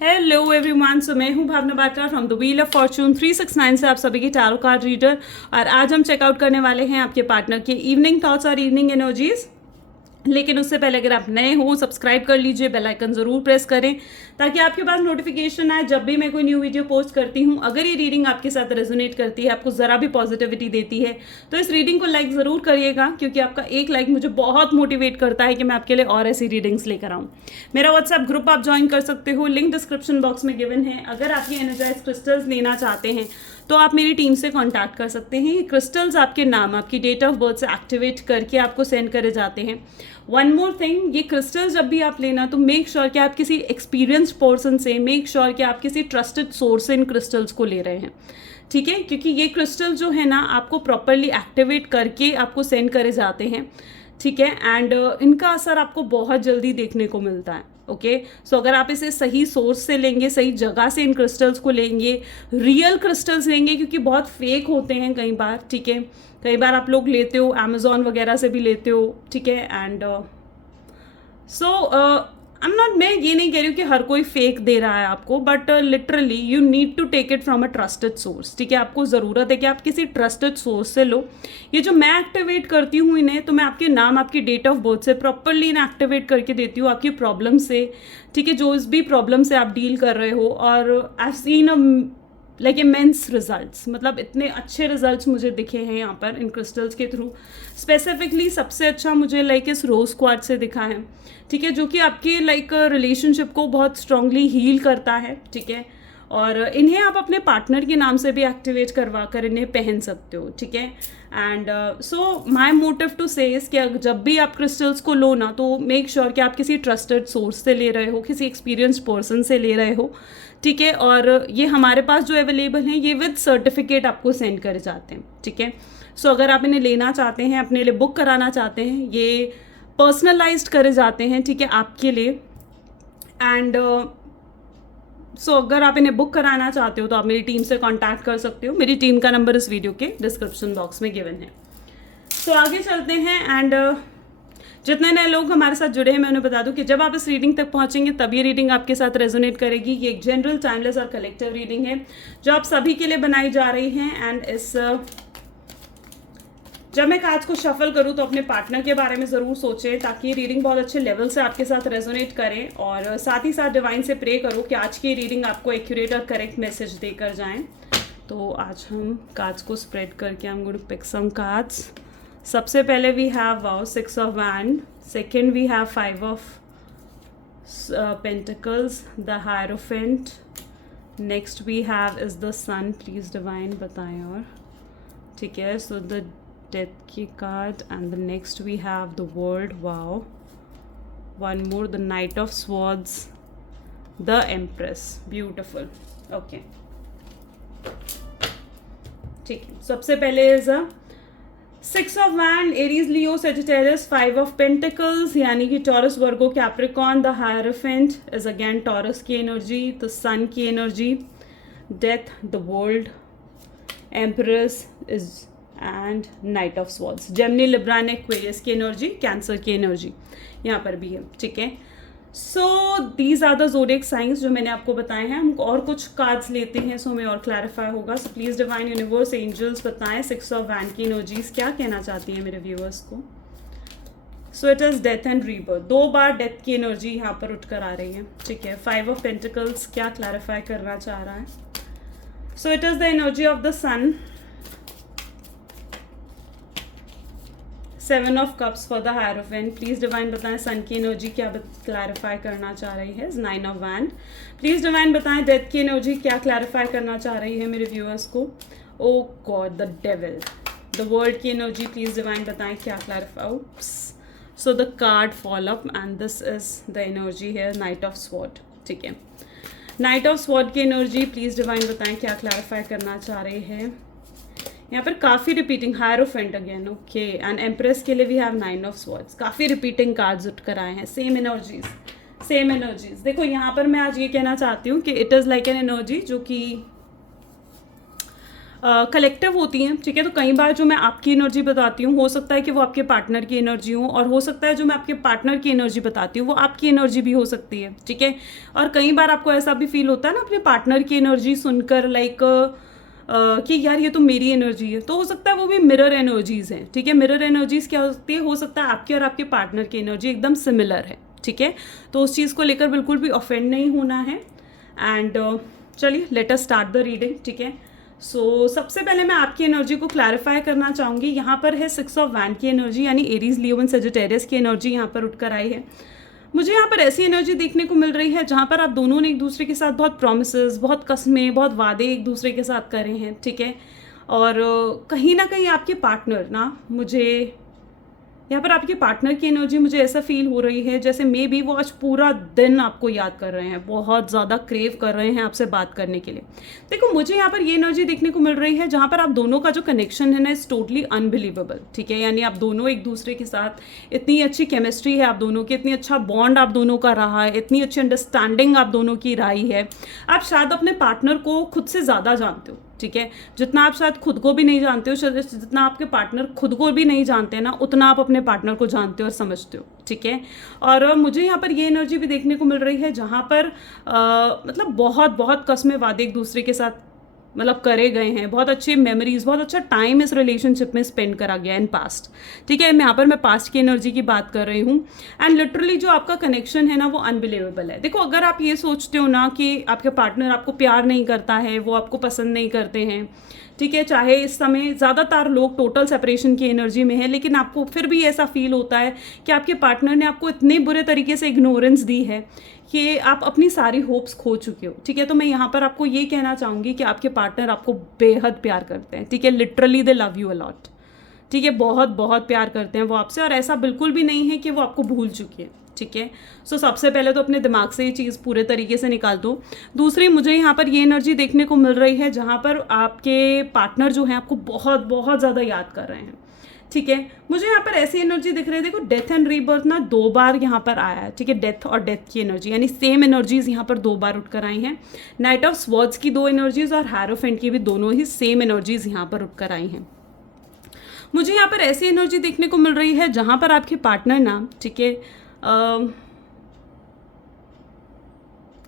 Hello everyone, so मैं हूं Bhavna Batra from the wheel of fortune 369 से आप सभी की टैरो कार्ड रीडर। और आज हम चेकआउट करने वाले हैं आपके पार्टनर के इवनिंग थॉट्स और इवनिंग एनर्जीज। लेकिन उससे पहले अगर आप नए हो सब्सक्राइब कर लीजिए, बेल आइकन ज़रूर प्रेस करें ताकि आपके पास नोटिफिकेशन आए जब भी मैं कोई न्यू वीडियो पोस्ट करती हूँ। अगर ये रीडिंग आपके साथ रेजोनेट करती है, आपको ज़रा भी पॉजिटिविटी देती है, तो इस रीडिंग को लाइक ज़रूर करिएगा, क्योंकि आपका एक लाइक मुझे बहुत मोटिवेट करता है कि मैं आपके लिए और ऐसी रीडिंग्स लेकर आऊँ। मेरा व्हाट्सएप ग्रुप आप ज्वाइन कर सकते हो, लिंक डिस्क्रिप्शन बॉक्स में गिवन है। अगर आप ये एनर्जाइज क्रिस्टल्स लेना चाहते हैं तो आप मेरी टीम से कांटेक्ट कर सकते हैं। ये क्रिस्टल्स आपके नाम, आपकी डेट ऑफ बर्थ से एक्टिवेट करके आपको सेंड करे जाते हैं। वन मोर थिंग, ये क्रिस्टल्स जब भी आप लेना तो मेक श्योर कि आप किसी एक्सपीरियंस्ड पर्सन से, मेक श्योर कि आप किसी ट्रस्टेड सोर्स से इन क्रिस्टल्स को ले रहे हैं, ठीक है? क्योंकि ये क्रिस्टल जो है ना आपको प्रॉपरली एक्टिवेट करके आपको सेंड करे जाते हैं, ठीक है? एंड इनका असर आपको बहुत जल्दी देखने को मिलता है। ओके, सो अगर आप इसे सही सोर्स से लेंगे, सही जगह से इन क्रिस्टल्स को लेंगे, रियल क्रिस्टल्स लेंगे, क्योंकि बहुत फेक होते हैं कई बार, ठीक है? कई बार आप लोग लेते हो अमेजोन वगैरह से भी लेते हो, ठीक है? एंड मैं ये नहीं कह रही हूँ कि हर कोई फेक दे रहा है आपको, but literally you need to take it from a trusted source, ठीक है? आपको ज़रूरत है कि आप किसी ट्रस्टेड सोर्स से लो। ये जो मैं एक्टिवेट करती हूँ इन्हें, तो मैं आपके नाम, आपकी डेट ऑफ बर्थ से प्रॉपरली इन्हें एक्टिवेट करके देती हूँ आपकी प्रॉब्लम से, ठीक है? जो इस भी प्रॉब्लम से आप डील कर रहे हो। और I seen a like immense results, मतलब इतने अच्छे रिजल्ट्स मुझे दिखे हैं यहाँ पर इन क्रिस्टल्स के थ्रू। स्पेसिफिकली सबसे अच्छा मुझे लाइक इस रोज क्वार्ट्ज से दिखा है, ठीक है? जो कि आपके लाइक रिलेशनशिप को बहुत स्ट्रांगली हील करता है, ठीक है? और इन्हें आप अपने पार्टनर के नाम से भी एक्टिवेट करवा कर इन्हें पहन सकते हो, ठीक है? And so my motive to say इस कि जब भी आप क्रिस्टल्स को लो ना, तो मेक श्योर कि आप किसी ट्रस्टेड सोर्स से ले रहे हो, किसी एक्सपीरियंस्ड पर्सन से ले रहे हो, ठीक है? और ये हमारे पास जो अवेलेबल हैं ये विद सर्टिफिकेट आपको सेंड करे जाते हैं, ठीक है? सो अगर आप इन्हें लेना चाहते हैं, अपने लिए बुक कराना चाहते हैं, ये पर्सनलाइज्ड करे जाते हैं, ठीक है, आपके लिए। एंड सो अगर आप इन्हें बुक कराना चाहते हो तो आप मेरी टीम से कांटेक्ट कर सकते हो। मेरी टीम का नंबर इस वीडियो के डिस्क्रिप्शन बॉक्स में गिवन है। सो आगे चलते हैं। एंड जितने नए लोग हमारे साथ जुड़े हैं मैं उन्हें बता दूं कि जब आप इस रीडिंग तक पहुंचेंगे तब ये रीडिंग आपके साथ रेजोनेट करेगी। ये एक जनरल, टाइमलेस और कलेक्टिव रीडिंग है जो आप सभी के लिए बनाई जा रही है। एंड इस जब मैं कार्ड्स को शफल करूं तो अपने पार्टनर के बारे में ज़रूर सोचें, ताकि ये रीडिंग बहुत अच्छे लेवल से आपके साथ रेजोनेट करें। और साथ ही साथ डिवाइन से प्रे करो कि आज की रीडिंग आपको एक्यूरेट और करेक्ट मैसेज देकर जाएं। तो आज हम कार्ड्स को स्प्रेड करके I am going to pick some cards. सबसे पहले we have 6 of wand, second we have 5 of pentacles, the hierophant, next we have is the sun. Please divine बताएं। और ठीक है, सो द डेथ की card and the next we have the world. Wow, one more, the knight of swords, the empress. Beautiful. Okay, ठीक है। सबसे पहले is 6 of wand, Aries, Leo, Sagittarius, 5 of pentacles यानी कि Taurus, Virgo, Capricorn. The hierophant is again Taurus की energy, the sun की energy, death, the world, empress is and knight of swords. Gemini, Libra, Aquarius की energy, Cancer की energy यहाँ पर भी है, ठीक है? So these are the zodiac science जो मैंने आपको बताए हैं। हम और कुछ कार्ड्स लेते हैं सो हमें और क्लैरिफाई होगा। So please divine universe, angels बताएं 6 ऑफ वैंड की एनर्जीज क्या कहना चाहती हैं मेरे व्यूअर्स को। सो it is death and rebirth, 2 bar death की एनर्जी यहाँ पर उठ कर आ रही है, ठीक है? 5 ऑफ पेंटिकल्स क्या क्लैरिफाई करना चाह रहा है? So it is the energy of the sun, 7 of cups for the hierophant. Please divine बताएं सन की एनर्जी क्या क्लैरिफाई करना चाह रही है? 9 ऑफ वैंड। प्लीज डिवाइन बताएं डेथ की एनर्जी क्या क्लैरिफाई करना चाह रही है मेरे व्यूअर्स को? Oh God, the devil. The world की एनर्जी प्लीज डिवाइन बताएं क्या clarify. So the card fall up and this is the energy है, नाइट ऑफ स्वॉर्ड, ठीक है? नाइट ऑफ स्वॉर्ड की एनर्जी प्लीज डिवाइन बताएं क्या क्लैरिफाई करना चाह रही है? यहाँ पर काफ़ी repeating, hierophant again, okay. And empress के लिए वी हैव 9 ऑफ स्वॉर्ड्स। काफ़ी रिपीटिंग कार्ड्स उठ कर आए हैं, सेम एनर्जीज, सेम एनर्जीज। देखो यहाँ पर मैं आज ये कहना चाहती हूँ कि it is like an energy जो कि कलेक्टिव होती हैं, ठीक है। तो कई बार जो मैं आपकी एनर्जी बताती हूँ, हो सकता है कि वो आपके पार्टनर की एनर्जी हो, और हो सकता है जो मैं आपके पार्टनर की एनर्जी बताती हूँ वो आपकी एनर्जी भी हो सकती है, ठीक है। और कई बार आपको ऐसा भी फील होता है ना अपने पार्टनर की एनर्जी सुनकर, लाइक कि यार ये तो मेरी एनर्जी है, तो हो सकता है वो भी मिरर एनर्जीज हैं, ठीक है। मिरर एनर्जीज क्या होती है, हो सकता है आपके और आपके पार्टनर की एनर्जी एकदम सिमिलर है, ठीक है। तो उस चीज़ को लेकर बिल्कुल भी ऑफेंड नहीं होना है। एंड चलिए let us start the reading, ठीक है। सो सबसे पहले मैं आपकी एनर्जी को क्लैरिफाई करना चाहूँगी। यहाँ पर है 6 ऑफ वैंड की एनर्जी, यानी एरीज, लियो एंड सजिटेरियस की एनर्जी यहाँ पर उठकर आई है। मुझे यहाँ पर ऐसी एनर्जी देखने को मिल रही है जहाँ पर आप दोनों ने एक दूसरे के साथ बहुत प्रॉमिसेस, बहुत कस्में, बहुत वादे एक दूसरे के साथ करे हैं, ठीक है। और कहीं ना कहीं आपके पार्टनर ना, मुझे यहाँ पर आपके पार्टनर की एनर्जी मुझे ऐसा फील हो रही है जैसे मे बी वो आज पूरा दिन आपको याद कर रहे हैं, बहुत ज़्यादा क्रेव कर रहे हैं आपसे बात करने के लिए। देखो मुझे यहाँ पर ये एनर्जी देखने को मिल रही है जहाँ पर आप दोनों का जो कनेक्शन है ना, इज़ टोटली अनबिलीवेबल, ठीक है। यानी आप दोनों एक दूसरे के साथ इतनी अच्छी केमिस्ट्री है आप दोनों की, इतनी अच्छा बॉन्ड आप दोनों का रहा है, इतनी अच्छी अंडरस्टैंडिंग आप दोनों की रही है। आप शायद अपने पार्टनर को खुद से ज़्यादा जानते हो, ठीक है। जितना आप शायद खुद को भी नहीं जानते हो, जितना आपके पार्टनर खुद को भी नहीं जानते हैं ना, उतना आप अपने पार्टनर को जानते हो और समझते हो, ठीक है। और मुझे यहाँ पर ये एनर्जी भी देखने को मिल रही है जहाँ पर मतलब बहुत बहुत कस्में वादे एक दूसरे के साथ मतलब करे गए हैं, बहुत अच्छी मेमोरीज, बहुत अच्छा टाइम इस रिलेशनशिप में स्पेंड करा गया इन पास्ट, ठीक है। यहाँ पर मैं पास्ट की एनर्जी की बात कर रही हूँ। एंड लिटरली जो आपका कनेक्शन है ना वो अनबिलीवेबल है। देखो अगर आप ये सोचते हो ना कि आपके पार्टनर आपको प्यार नहीं करता है, वो आपको पसंद नहीं करते हैं, ठीक है, चाहे इस समय ज़्यादातर लोग टोटल सेपरेशन की एनर्जी में है, लेकिन आपको फिर भी ऐसा फील होता है कि आपके पार्टनर ने आपको इतने बुरे तरीके से इग्नोरेंस दी है कि आप अपनी सारी होप्स खो चुके हो, ठीक है। तो मैं यहाँ पर आपको ये कहना चाहूँगी कि आपके पार्टनर आपको बेहद प्यार करते हैं, ठीक है। Literally they love you a lot, ठीक है। बहुत बहुत प्यार करते हैं वो आपसे, और ऐसा बिल्कुल भी नहीं है कि वो आपको भूल चुकी है, ठीक है। सो सबसे पहले तो अपने दिमाग से ये चीज़ पूरे तरीके से निकाल दो। दूसरी, मुझे यहाँ पर ये एनर्जी देखने को मिल रही है जहाँ पर आपके पार्टनर जो है आपको बहुत बहुत ज़्यादा याद कर रहे हैं, ठीक है। मुझे यहाँ पर ऐसी एनर्जी दिख रही है, देखो डेथ एंड रीबर्थ ना 2 बार यहाँ पर आया है, ठीक है। डेथ और डेथ की एनर्जी, यानी सेम एनर्जीज यहाँ पर 2 बार उठकर आई हैं। नाइट ऑफ स्वॉर्ड्स की 2 एनर्जीज और हैरोफेंट की भी दोनों ही सेम एनर्जीज यहाँ पर उठकर आई हैं। मुझे यहाँ पर ऐसी एनर्जी देखने को मिल रही है जहाँ पर आपके पार्टनर ना, ठीक है,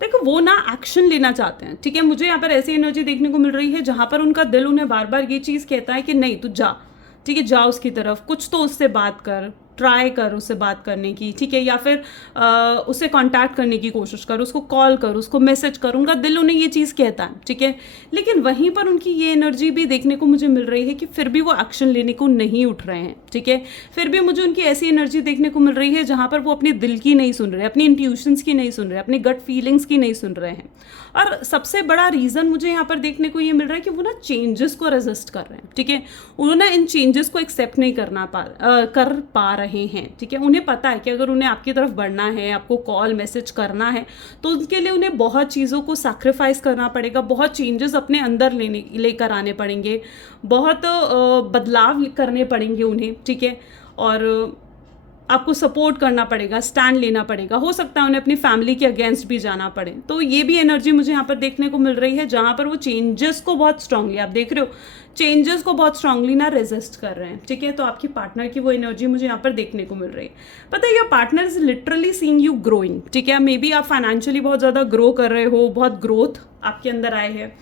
देखो वो ना एक्शन लेना चाहते हैं, ठीक है। मुझे यहाँ पर ऐसी एनर्जी देखने को मिल रही है जहाँ पर उनका दिल उन्हें बार बार ये चीज़ कहता है कि नहीं तू जा, ठीक है, जा उसकी तरफ, कुछ तो उससे बात कर, ट्राई कर उससे बात करने की, ठीक है, या फिर उससे कांटेक्ट करने की कोशिश कर, उसको कॉल कर, उसको मैसेज कर। उनका दिल उन्हें ये चीज़ कहता है, ठीक है। लेकिन वहीं पर उनकी ये एनर्जी भी देखने को मुझे मिल रही है कि फिर भी वो एक्शन लेने को नहीं उठ रहे हैं, ठीक है। फिर भी मुझे उनकी ऐसी एनर्जी देखने को मिल रही है जहाँ पर वो अपने दिल की नहीं सुन रहे, अपनी इंट्यूशंस की नहीं सुन रहे, अपनी गट फीलिंग्स की नहीं सुन रहे हैं। और सबसे बड़ा रीज़न मुझे यहाँ पर देखने को ये मिल रहा है कि वो ना चेंजेस को रेजिस्ट कर रहे हैं, ठीक है। उन्होंने इन चेंजेस को एक्सेप्ट नहीं कर पा रहे हैं, ठीक है। उन्हें पता है कि अगर उन्हें आपकी तरफ बढ़ना है, आपको कॉल मैसेज करना है, तो उसके लिए उन्हें बहुत चीज़ों को सैक्रिफाइस करना पड़ेगा, बहुत चेंजेस अपने अंदर लेकर आने पड़ेंगे, बहुत बदलाव करने पड़ेंगे उन्हें, ठीक है। और आपको सपोर्ट करना पड़ेगा, स्टैंड लेना पड़ेगा, हो सकता है उन्हें अपनी फैमिली के अगेंस्ट भी जाना पड़े। तो ये भी एनर्जी मुझे यहाँ पर देखने को मिल रही है जहाँ पर वो चेंजेस को बहुत स्ट्रांगली, आप देख रहे हो, चेंजेस को बहुत स्ट्रांगली ना रेजिस्ट कर रहे हैं, ठीक है। तो आपकी पार्टनर की वो एनर्जी मुझे यहाँ पर देखने को मिल रही है। पता है your partner is literally seeing you growing, ठीक है। मे बी आप फाइनेंशियली बहुत ज़्यादा ग्रो कर रहे हो, बहुत ग्रोथ आपके अंदर आए हैं,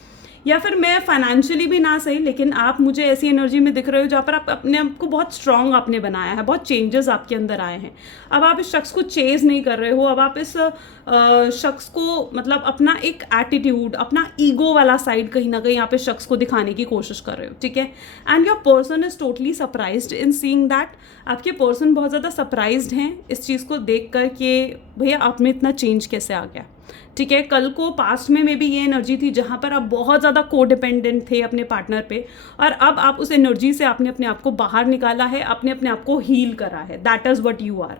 या फिर मैं फाइनेंशियली भी ना सही, लेकिन आप मुझे ऐसी एनर्जी में दिख रहे हो जहाँ पर आप अपने आप को बहुत स्ट्रांग आपने बनाया है, बहुत चेंजेस आपके अंदर आए हैं। अब आप इस शख्स को चेज नहीं कर रहे हो, अब आप इस शख्स को मतलब अपना एक एटीट्यूड, अपना ईगो वाला साइड कहीं ना कहीं आप इस शख्स को दिखाने की कोशिश कर रहे हो, ठीक है। And your person is totally surprised in seeing that, आपके पर्सन बहुत ज़्यादा सरप्राइज्ड हैं इस चीज़ को देख कर कि भैया आप में इतना चेंज कैसे आ गया, ठीक है। कल को पास्ट में भी ये एनर्जी थी जहाँ पर आप बहुत ज़्यादा को डिपेंडेंट थे अपने पार्टनर पे, और अब आप उस एनर्जी से आपने अपने आप को बाहर निकाला है, आपने अपने आप को हील करा है। That is what you are,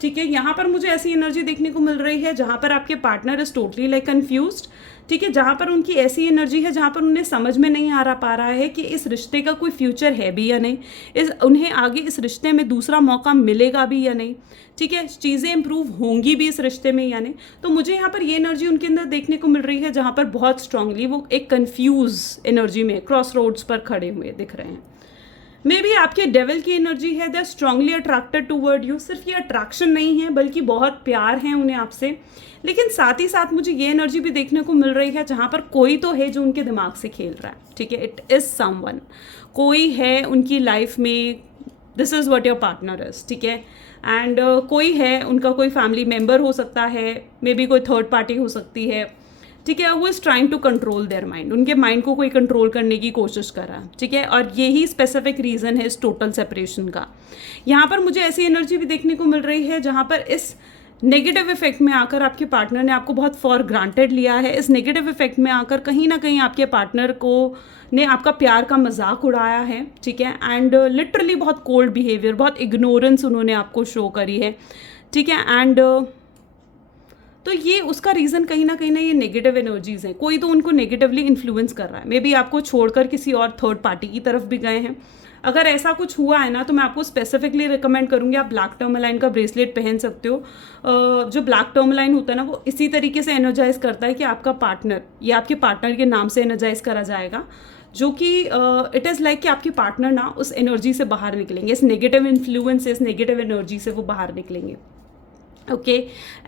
ठीक है। यहाँ पर मुझे ऐसी एनर्जी देखने को मिल रही है जहाँ पर आपके partner is totally like confused, ठीक है, जहाँ पर उनकी ऐसी एनर्जी है जहाँ पर उन्हें समझ में नहीं पा रहा है कि इस रिश्ते का कोई फ्यूचर है भी या नहीं, उन्हें आगे इस रिश्ते में दूसरा मौका मिलेगा भी या नहीं, ठीक है, चीज़ें इंप्रूव होंगी भी इस रिश्ते में या नहीं। तो मुझे यहाँ पर ये एनर्जी उनके अंदर देखने को मिल रही है जहाँ पर बहुत स्ट्रांगली वो एक कन्फ्यूज एनर्जी में क्रॉस रोड्स पर खड़े हुए दिख रहे हैं। मे बी आपके डेविल की एनर्जी है, they are strongly attracted toward you. सिर्फ ये अट्रैक्शन नहीं है बल्कि बहुत प्यार है उन्हें आपसे, लेकिन साथ ही साथ मुझे ये एनर्जी भी देखने को मिल रही है जहाँ पर कोई तो है जो उनके दिमाग से खेल रहा है, ठीक है, इट इज़ समवन, कोई है उनकी लाइफ में, this is what your partner is, ठीक है, एंड कोई है, उनका कोई फैमिली मेम्बर हो सकता है, मे बी कोई थर्ड पार्टी हो सकती है, ठीक है, वो is trying to control their mind, उनके माइंड को कोई कंट्रोल करने की कोशिश कर रहा है, ठीक है, और यही स्पेसिफिक रीज़न है इस टोटल सेपरेशन का। यहाँ पर मुझे ऐसी एनर्जी भी देखने को मिल रही है जहाँ पर इस नेगेटिव इफेक्ट में आकर आपके पार्टनर ने आपको बहुत फॉर ग्रांटेड लिया है, इस नेगेटिव इफेक्ट में आकर कहीं ना कहीं आपके पार्टनर को ने आपका प्यार का मजाक उड़ाया है, ठीक है, एंड लिटरली बहुत कोल्ड बिहेवियर, बहुत इग्नोरेंस उन्होंने आपको शो करी है, ठीक है, एंड तो ये उसका रीज़न कहीं ना ये नेगेटिव एनर्जीज़ हैं, कोई तो उनको नेगेटिवली इन्फ्लुएंस कर रहा है, मे बी आपको छोड़कर किसी और थर्ड पार्टी की तरफ भी गए हैं। अगर ऐसा कुछ हुआ है ना तो मैं आपको स्पेसिफिकली रिकमेंड करूँगी आप ब्लैक टर्मलाइन का ब्रेसलेट पहन सकते हो। जो ब्लैक टर्मलाइन होता है ना वो इसी तरीके से एनर्जाइज करता है कि आपका पार्टनर या आपके पार्टनर के नाम से एनर्जाइज करा जाएगा, जो कि इट इज़ लाइक कि आपके पार्टनर ना उस एनर्जी से बाहर निकलेंगे, इस नेगेटिव इन्फ्लुएंस से, इस नेगेटिव एनर्जी से वो बाहर निकलेंगे। ओके,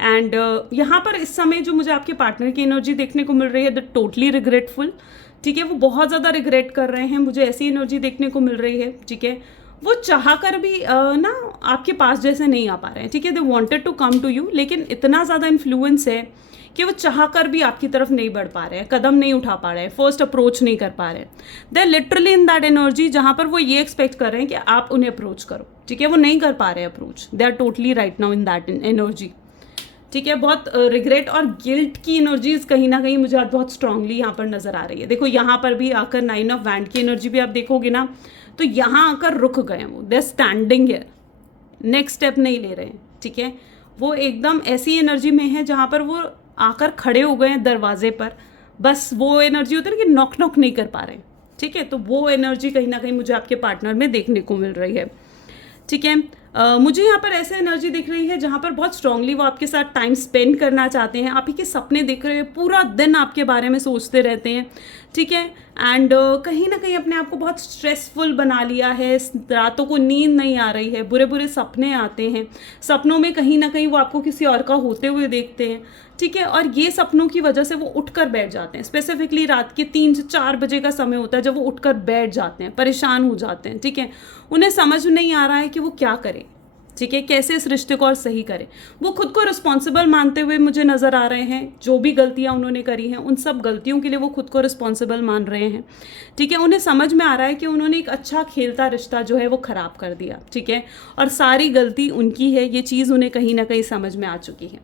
एंड यहाँ पर इस समय जो मुझे आपके पार्टनर की एनर्जी देखने को मिल रही है द टोटली रिग्रेटफुल, ठीक है, वो बहुत ज़्यादा रिग्रेट कर रहे हैं, मुझे ऐसी एनर्जी देखने को मिल रही है, ठीक है, वो चाह कर भी ना आपके पास जैसे नहीं आ पा रहे हैं, ठीक है, they wanted to come to you, लेकिन इतना ज़्यादा इन्फ्लुएंस है कि वो चाह कर भी आपकी तरफ नहीं बढ़ पा रहे हैं, कदम नहीं उठा पा रहे हैं, फर्स्ट अप्रोच नहीं कर पा रहे हैं। They are literally in that energy जहाँ पर वो ये एक्सपेक्ट कर रहे हैं कि आप उन्हें अप्रोच करो, ठीक है, वो नहीं कर पा रहे हैं approach, they are totally right now in that energy, ठीक है। बहुत रिग्रेट और गिल्ट की एनर्जीज कहीं ना कहीं मुझे आज बहुत स्ट्रांगली यहाँ पर नजर आ रही है। देखो यहाँ पर भी आकर 9 ऑफ वैंड की एनर्जी भी आप देखोगे ना तो यहाँ आकर रुक गए वो, दे स्टैंडिंग हियर, नेक्स्ट स्टेप नहीं ले रहे हैं, ठीक है, वो एकदम ऐसी एनर्जी में है जहाँ पर वो आकर खड़े हो गए हैं दरवाजे पर, बस वो एनर्जी होती है ना कि नॉक नॉक नहीं कर पा रहे हैं, ठीक है, तो वो एनर्जी कहीं ना कहीं मुझे आपके पार्टनर में देखने को मिल रही है, ठीक है। मुझे यहाँ पर ऐसे एनर्जी दिख रही है जहाँ पर बहुत स्ट्रांगली वो आपके साथ टाइम स्पेंड करना चाहते हैं, आप ही के सपने देख रहे हैं, पूरा दिन आपके बारे में सोचते रहते हैं, ठीक है, एंड कहीं ना कहीं अपने आप को बहुत स्ट्रेसफुल बना लिया है, रातों को नींद नहीं आ रही है, बुरे बुरे सपने आते हैं, सपनों में कहीं ना कहीं वो आपको किसी और का होते हुए देखते हैं, ठीक है, और ये सपनों की वजह से वो उठकर बैठ जाते हैं, स्पेसिफिकली रात के 3 से 4 बजे का समय होता है जब वो उठकर बैठ जाते हैं, परेशान हो जाते हैं, ठीक है, उन्हें समझ नहीं आ रहा है कि वो क्या करें, ठीक है, कैसे इस रिश्ते को और सही करें। वो खुद को रिस्पॉन्सिबल मानते हुए मुझे नज़र आ रहे हैं, जो भी गलतियां उन्होंने करी हैं उन सब गलतियों के लिए वो खुद को रिस्पॉन्सिबल मान रहे हैं, ठीक है, उन्हें समझ में आ रहा है कि उन्होंने एक अच्छा खेलता रिश्ता जो है वो ख़राब कर दिया, ठीक है, और सारी गलती उनकी है, ये चीज़ उन्हें कहीं ना कहीं समझ में आ चुकी है।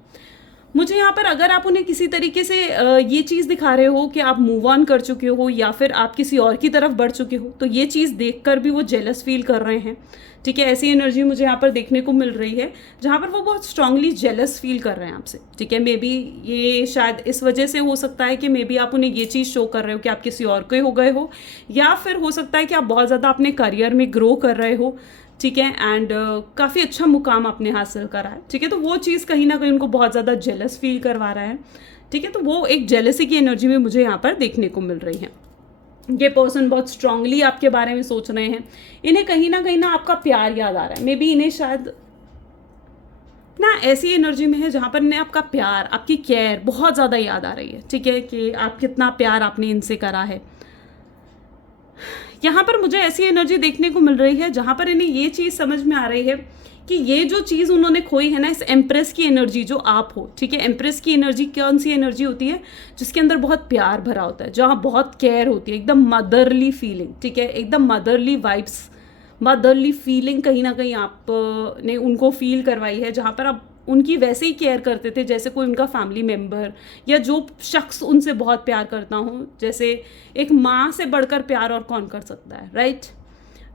मुझे यहाँ पर अगर आप उन्हें किसी तरीके से ये चीज़ दिखा रहे हो कि आप मूव ऑन कर चुके हो या फिर आप किसी और की तरफ बढ़ चुके हो तो ये चीज़ देखकर भी वो जेलस फील कर रहे हैं, ठीक है, ऐसी एनर्जी मुझे यहाँ पर देखने को मिल रही है जहाँ पर वो बहुत स्ट्रांगली जेलस फील कर रहे हैं आपसे, ठीक है, मे बी ये शायद इस वजह से हो सकता है कि मे बी आप उन्हें ये चीज़ शो कर रहे हो कि आप किसी और के हो गए हो, या फिर हो सकता है कि आप बहुत ज़्यादा अपने करियर में ग्रो कर रहे हो, ठीक है, एंड काफ़ी अच्छा मुकाम आपने हासिल करा है, ठीक है, तो वो चीज़ कहीं ना कहीं उनको बहुत ज़्यादा जेलस फील करवा रहा है, ठीक है, तो वो एक जेलसी की एनर्जी में मुझे यहाँ पर देखने को मिल रही है। ये पर्सन बहुत स्ट्रांगली आपके बारे में सोच रहे हैं, इन्हें कहीं ना आपका प्यार याद आ रहा है, मे बी इन्हें शायद ना ऐसी एनर्जी में है जहाँ पर इन्हें आपका प्यार, आपकी केयर बहुत ज़्यादा याद आ रही है, ठीक है, कि आप कितना प्यार आपने इनसे करा है। यहाँ पर मुझे ऐसी एनर्जी देखने को मिल रही है जहाँ पर इन्हें ये चीज़ समझ में आ रही है कि ये जो चीज़ उन्होंने खोई है ना, इस एम्प्रेस की एनर्जी जो आप हो, ठीक है, एम्प्रेस की एनर्जी कौन सी एनर्जी होती है, जिसके अंदर बहुत प्यार भरा होता है, जहाँ बहुत केयर होती है, एकदम मदरली फीलिंग, ठीक है, एकदम मदरली वाइब्स, मदरली फीलिंग कहीं ना कहीं आपने उनको फील करवाई है, जहाँ पर आप उनकी वैसे ही केयर करते थे जैसे कोई उनका फैमिली मेम्बर या जो शख्स उनसे बहुत प्यार करता हो, जैसे एक माँ से बढ़कर प्यार और कौन कर सकता है, राइट।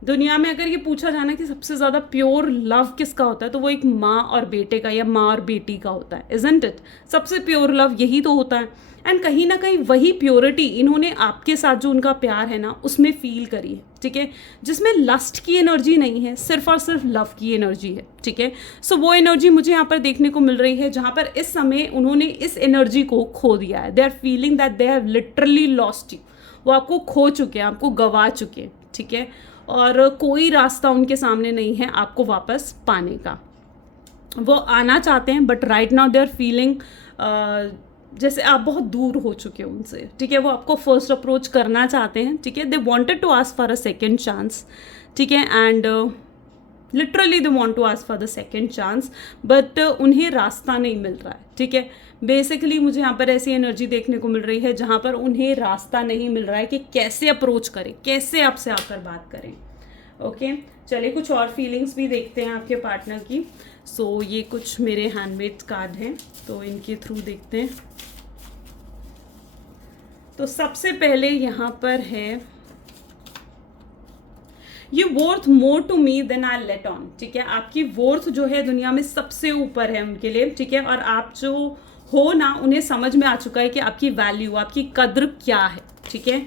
दुनिया में अगर ये पूछा जाना कि सबसे ज़्यादा प्योर लव किसका होता है, तो वो एक माँ और बेटे का या माँ और बेटी का होता है, इजंट इट? सबसे प्योर लव यही तो होता है। एंड कहीं ना कहीं वही प्योरिटी इन्होंने आपके साथ जो उनका प्यार है ना उसमें फील करी है, ठीक है, जिसमें लस्ट की एनर्जी नहीं है, सिर्फ और सिर्फ लव की एनर्जी है, ठीक है। सो वो एनर्जी मुझे यहाँ पर देखने को मिल रही है जहाँ पर इस समय उन्होंने इस एनर्जी को खो दिया है। They are feeling that they have literally lost you. वो आपको खो चुके हैं, आपको गवा चुके हैं, ठीक है, और कोई रास्ता उनके सामने नहीं है आपको वापस पाने का। वो आना चाहते हैं but right now they are feeling जैसे आप बहुत दूर हो चुके हो उनसे, ठीक है। वो आपको फर्स्ट अप्रोच करना चाहते हैं, ठीक है। They wanted to ask for a second chance, ठीक है, and literally they want to ask for the second chance, but उन्हें रास्ता नहीं मिल रहा है, ठीक है। बेसिकली मुझे यहाँ पर ऐसी एनर्जी देखने को मिल रही है जहाँ पर उन्हें रास्ता नहीं मिल रहा है कि कैसे अप्रोच करें, कैसे आपसे आकर बात करें। ओके, चलिए कुछ और फीलिंग्स भी देखते हैं आपके पार्टनर की। सो ये कुछ मेरे हैंडमेड कार्ड हैं, तो इनके थ्रू देखते हैं। तो सबसे पहले यहाँ पर है ये worth more to me than I let on, ठीक है। आपकी वर्थ जो है दुनिया में सबसे ऊपर है उनके लिए, ठीक है, और आप जो हो ना उन्हें समझ में आ चुका है कि आपकी वैल्यू, आपकी कद्र क्या है, ठीक है।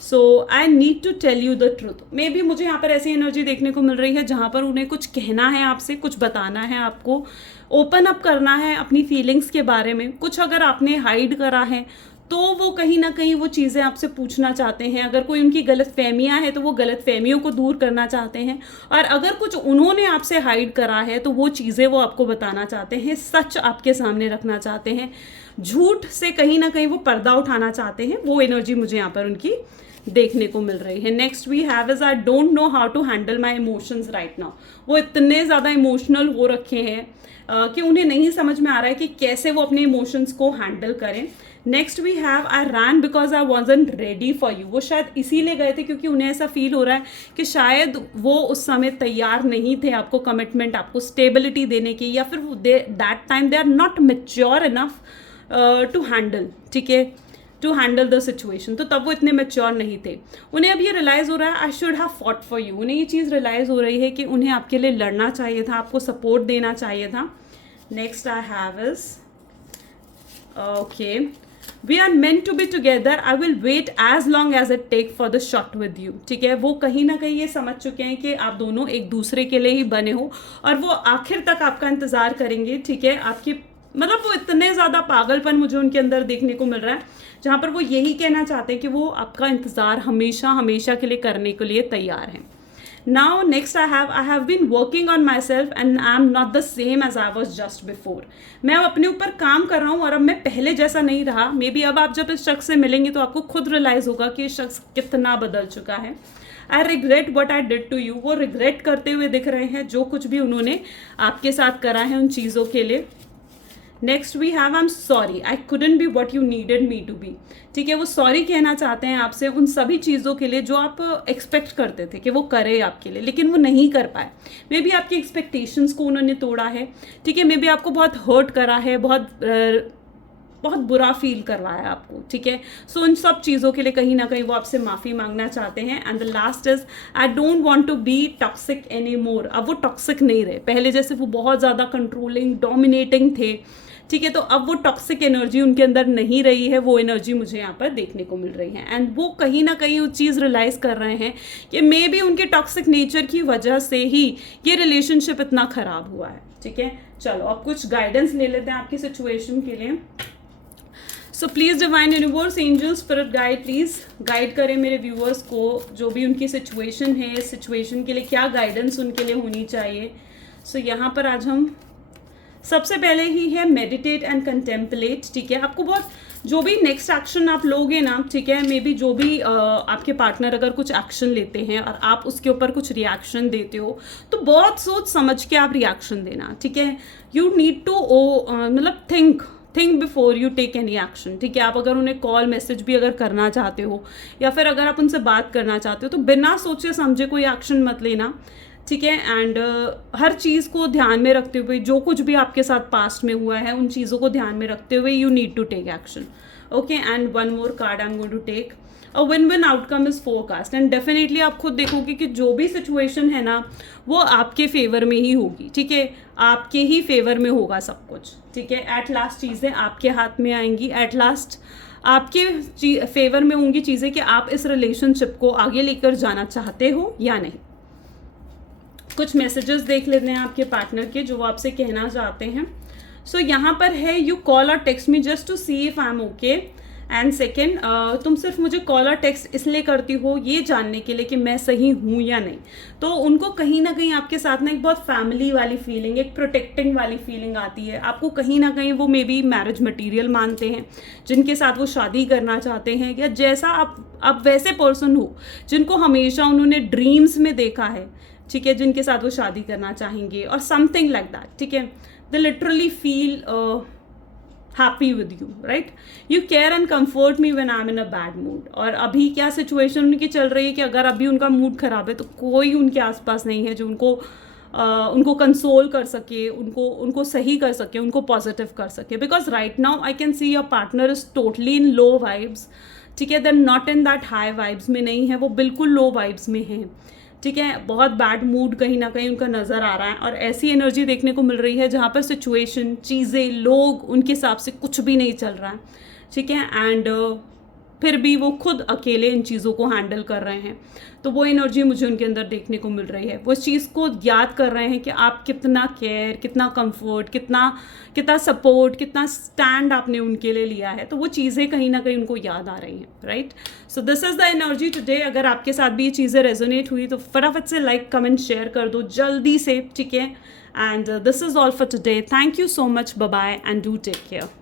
So I need to tell you the truth. Maybe मुझे यहाँ पर ऐसी एनर्जी देखने को मिल रही है जहाँ पर उन्हें कुछ कहना है आपसे, कुछ बताना है आपको, ओपन अप करना है अपनी फीलिंग्स के बारे में। कुछ अगर आपने हाइड करा है तो वो कहीं ना कहीं वो चीज़ें आपसे पूछना चाहते हैं। अगर कोई उनकी गलत फहमियाँ है तो वो गलत फहमियों को दूर करना चाहते हैं, और अगर कुछ उन्होंने आपसे हाइड करा है तो वो चीज़ें वो आपको बताना चाहते हैं, सच आपके सामने रखना चाहते हैं, झूठ से कहीं ना कहीं वो पर्दा उठाना चाहते हैं। वो एनर्जी मुझे यहाँ पर उनकी देखने को मिल रही है। Next we have is I don't know how to handle my emotions right now. वो इतने ज़्यादा इमोशनल हो रखे हैं कि उन्हें नहीं समझ में आ रहा है कि कैसे वो अपने इमोशंस को हैंडल करें। Next we have I ran because I wasn't ready for you. वो शायद इसीलिए गए थे क्योंकि उन्हें ऐसा फील हो रहा है कि शायद वो उस समय तैयार नहीं थे आपको कमिटमेंट, आपको स्टेबिलिटी देने की, या फिर that time they are not mature enough to handle, ठीक है, टू हैंडल द सिचुएशन। तो तब वो इतने मेच्योर नहीं थे। उन्हें अब ये रियलाइज़ हो रहा है I should have fought for you. उन्हें ये चीज़ रियलाइज़ हो रही है कि उन्हें आपके लिए लड़ना चाहिए था, आपको सपोर्ट देना चाहिए था। Next I have is okay we are meant to be together, I will wait as long as it take for the shot with you, ठीक है। वो कहीं ना कहीं ये समझ चुके हैं कि आप दोनों एक दूसरे के लिए ही बने हो, और वो आखिर तक आपका इंतज़ार करेंगे, ठीक है। आपकी मतलब वो इतने ज़्यादा पागलपन मुझे उनके अंदर देखने को मिल रहा है जहाँ पर वो यही कहना चाहते हैं कि वो आपका इंतज़ार हमेशा हमेशा के लिए करने के लिए तैयार हैं। Now next I have been working on myself and I am not the same as I was just before. मैं अपने ऊपर काम कर रहा हूँ और अब मैं पहले जैसा नहीं रहा। मे बी अब आप जब इस शख्स से मिलेंगे तो आपको खुद रियलाइज़ होगा कि ये शख्स कितना बदल चुका है। I regret what I did to you. वो रिग्रेट करते हुए दिख रहे हैं जो कुछ भी उन्होंने आपके साथ करा है उन चीज़ों के लिए। Next we have I am sorry I couldn't be what you needed me to be, ठीक है। वो सॉरी कहना चाहते हैं आपसे उन सभी चीज़ों के लिए जो आप एक्सपेक्ट करते थे कि वो करे आपके लिए, लेकिन वो नहीं कर पाए। मे बी आपकी एक्सपेक्टेशंस को उन्होंने तोड़ा है, ठीक है। मे बी आपको बहुत हर्ट करा है, बहुत बुरा फील करवाया आपको, ठीक है। सो उन सब चीज़ों के लिए कहीं ना कहीं वो आपसे माफ़ी मांगना चाहते हैं। And the last is I don't want to be toxic anymore. अब वो टॉक्सिक नहीं रहे, पहले जैसे वो बहुत ज़्यादा कंट्रोलिंग डोमिनेटिंग थे, ठीक है। तो अब वो टॉक्सिक एनर्जी उनके अंदर नहीं रही है, वो एनर्जी मुझे यहाँ पर देखने को मिल रही है। एंड वो कहीं ना कहीं वो चीज़ रियलाइज़ कर रहे हैं कि मे बी उनके टॉक्सिक नेचर की वजह से ही ये रिलेशनशिप इतना ख़राब हुआ है, ठीक है। चलो अब कुछ गाइडेंस ले लेते हैं आपकी सिचुएशन के लिए। सो please divine universe angel spirit guide, please guide करें मेरे व्यूअर्स को, जो भी उनकी सिचुएशन है, इस सिचुएशन के लिए क्या गाइडेंस उनके लिए होनी चाहिए। सो यहाँ पर आज हम सबसे पहले ही है मेडिटेट एंड कंटेम्पलेट, ठीक है। आपको बहुत जो भी नेक्स्ट एक्शन आप लोगे ना, ठीक है, मे बी जो भी आपके पार्टनर अगर कुछ एक्शन लेते हैं और आप उसके ऊपर कुछ रिएक्शन देते हो तो बहुत सोच समझ के आप रिएक्शन देना, ठीक है। यू नीड टू मतलब think before you take any action, ठीक है। आप अगर उन्हें कॉल मैसेज भी अगर करना चाहते हो या फिर अगर आप उनसे बात करना चाहते हो तो बिना सोचे समझे कोई एक्शन मत लेना, ठीक है। एंड हर चीज़ को ध्यान में रखते हुए, जो कुछ भी आपके साथ पास्ट में हुआ है उन चीज़ों को ध्यान में रखते हुए you need to take action, okay, and one more card I am going to take. A win win outcome is forecast, and definitely आप खुद देखोगे कि जो भी सिचुएशन है ना वो आपके फेवर में ही होगी, ठीक है, आपके ही फेवर में होगा सब कुछ, ठीक है। एट लास्ट चीज़ें आपके हाथ में आएंगी, एट लास्ट आपके फेवर में होंगी चीज़ें कि आप इस रिलेशनशिप को आगे लेकर जाना चाहते हो या नहीं। कुछ मैसेजेस देख लेते हैं आपके पार्टनर के जो वो आपसे कहना चाहते हैं। सो यहाँ पर है, you call or text me just to see if I am okay, and second, तुम सिर्फ मुझे कॉल और टेक्स्ट इसलिए करती हो ये जानने के लिए कि मैं सही हूँ या नहीं। तो उनको कहीं ना कहीं आपके साथ ना एक बहुत फैमिली वाली फीलिंग, एक प्रोटेक्टिंग वाली फीलिंग आती है। आपको कहीं ना कहीं वो मे बी मैरिज मटेरियल मानते हैं, जिनके साथ वो शादी करना चाहते हैं, या जैसा आप वैसे पर्सन हो जिनको हमेशा उन्होंने ड्रीम्स में देखा है, ठीक है, जिनके साथ वो शादी करना चाहेंगे और समथिंग लाइक दैट, ठीक है। They literally feel happy with you, right. You care and comfort me when I am in a bad mood. और अभी क्या सिचुएशन उनकी चल रही है कि अगर अभी उनका मूड खराब है तो कोई उनके आसपास नहीं है जो उनको कंसोल कर सके, उनको सही कर सके, उनको पॉजिटिव कर सके। Because right now I can see your partner is totally in low vibes, ठीक है, then not in that high vibes में नहीं है, वो बिल्कुल लो वाइब्स में हैं, ठीक है। बहुत बैड मूड कहीं ना कहीं उनका नज़र आ रहा है, और ऐसी एनर्जी देखने को मिल रही है जहाँ पर सिचुएशन, चीज़ें, लोग उनके हिसाब से कुछ भी नहीं चल रहा है, ठीक है। एंड फिर भी वो खुद अकेले इन चीज़ों को हैंडल कर रहे हैं। तो वो एनर्जी मुझे उनके अंदर देखने को मिल रही है। वो इस चीज़ को याद कर रहे हैं कि आप कितना केयर, कितना कंफर्ट, कितना सपोर्ट, कितना स्टैंड आपने उनके लिए लिया है। तो वो चीज़ें कहीं ना कहीं उनको याद आ रही हैं, right. So this is the energy today. अगर आपके साथ भी ये चीज़ें रेजोनेट हुई तो फटाफट से लाइक, कमेंट, शेयर कर दो जल्दी से, ठीक है। And this is all for today. Thank you so much, bye bye, and do take care.